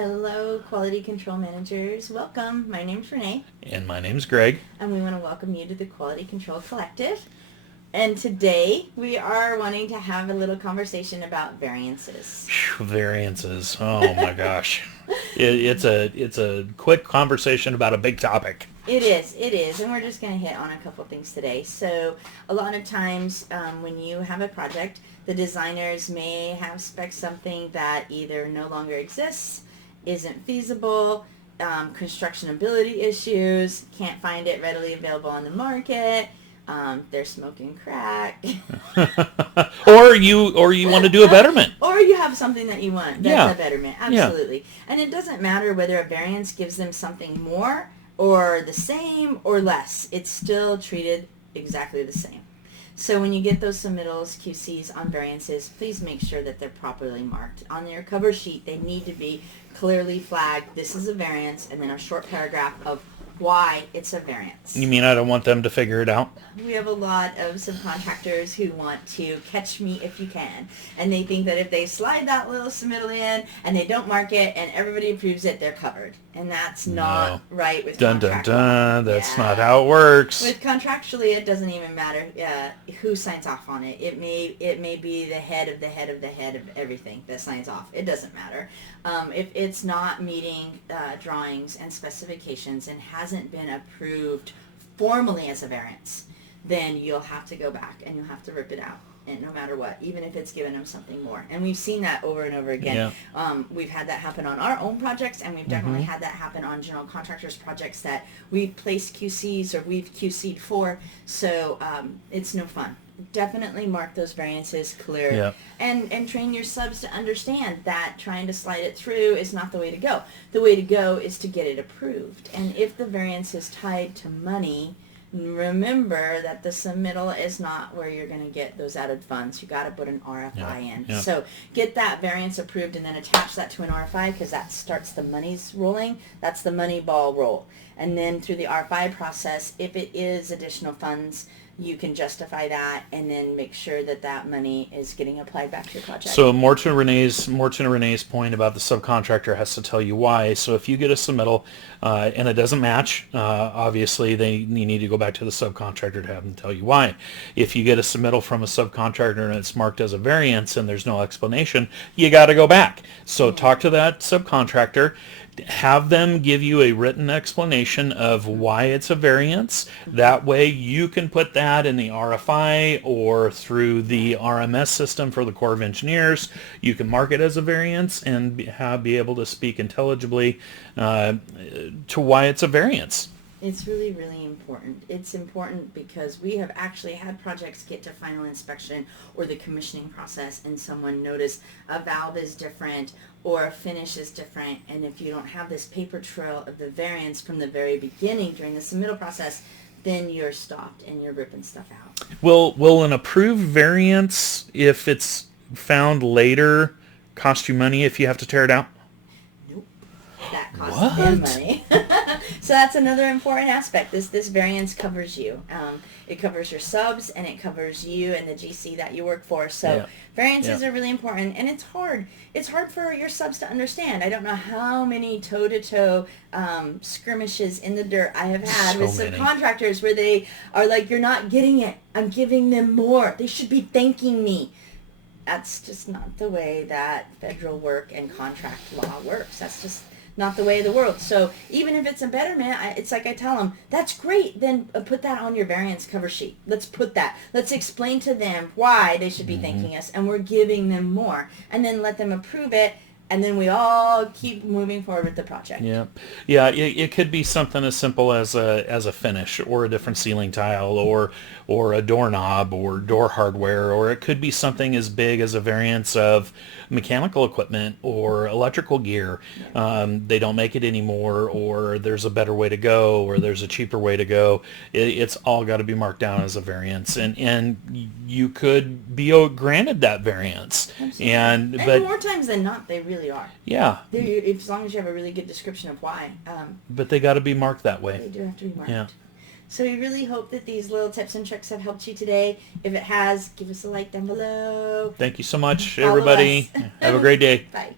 Hello, quality control managers. Welcome. My name's Renee, And my name's Greg. and we want to welcome you to the Quality Control Collective. And today we are wanting to have a little conversation about variances. Variances. Oh my gosh. It's a quick conversation about a big topic. It is, and we're just going to hit on a couple things today. So a lot of times when you have a project, the designers may have spec something that either no longer exists, isn't feasible, construction ability issues, can't find it readily available on the market, they're smoking crack. or you want to do a betterment. Or you have something that you want that's a betterment. Absolutely. Yeah. And it doesn't matter whether a variance gives them something more or the same or less. It's still treated exactly the same. So when you get those submittals, QCs on variances, please make sure that they're properly marked. On your cover sheet, they need to be clearly flagged. This is a variance, and then a short paragraph of why it's a variance. You mean I don't want them to figure it out? We have a lot of subcontractors who want to catch me if you can. And they think that if they slide that little submittal in and they don't mark it and everybody approves it, they're covered. And that's not right with contract law. That's not how it works. With contractually, it doesn't even matter who signs off on it. It may be the head of the head of the head of everything that signs off. It doesn't matter. If it's not meeting drawings and specifications and hasn't been approved formally as a variance, then you'll have to go back and you'll have to rip it out, and no matter what, even if it's given them something more. And we've seen that over and over again. Yeah. We've had that happen on our own projects, and we've definitely had that happen on general contractors' projects that we've placed QCs or we've QC'd for, so it's no fun. Definitely mark those variances clear. And train your subs to understand that trying to slide it through is not the way to go. The way to go is to get it approved. And if the variance is tied to money, remember that the submittal is not where you're going to get those added funds. You got to put an RFI in. Yeah. So get that variance approved and then attach that to an RFI, because that starts the monies rolling. That's the money ball roll. And then through the RFI process, if it is additional funds, you can justify that and then make sure that that money is getting applied back to your project. So more to Renee's point about the subcontractor has to tell you why. So if you get a submittal and it doesn't match, obviously you need to go back to the subcontractor to have them tell you why. If you get a submittal from a subcontractor and it's marked as a variance and there's no explanation, you got to go back. So talk to that subcontractor. Have them give you a written explanation of why it's a variance. That way you can put that in the RFI or through the RMS system for the Corps of Engineers. You can mark it as a variance and be able to speak intelligibly to why it's a variance. It's really, really important. It's important because we have actually had projects get to final inspection or the commissioning process and someone noticed a valve is different or a finish is different, and if you don't have this paper trail of the variance from the very beginning during the submittal process, then you're stopped and you're ripping stuff out. Will an approved variance, if it's found later, cost you money if you have to tear it out? Nope. That costs them money. So that's another important aspect. This variance covers you. It covers your subs, and it covers you and the GC that you work for. So variances are really important, and it's hard. It's hard for your subs to understand. I don't know how many toe-to-toe skirmishes in the dirt I have had with subcontractors where they are like, "You're not getting it. I'm giving them more. They should be thanking me." That's just not the way that federal work and contract law works. That's just not the way of the world. So even if it's a betterment, it's like I tell them, that's great. Then put that on your variance cover sheet. Let's put that. Let's explain to them why they should be thanking us, and we're giving them more. And then let them approve it, and then we all keep moving forward with the project. It could be something as simple as a finish or a different ceiling tile or a doorknob or door hardware, or it could be something as big as a variance of mechanical equipment or electrical gear. They don't make it anymore, or there's a better way to go, or there's a cheaper way to go. It's all got to be marked down as a variance, and you could be granted that variance. Absolutely. And more times than not, they really are. Yeah. As long as you have a really good description of why. But they got to be marked that way. They do have to be marked. Yeah. So we really hope that these little tips and tricks have helped you today. If it has, give us a like down below. Thank you so much, Follow everybody. us. Have a great day. Bye.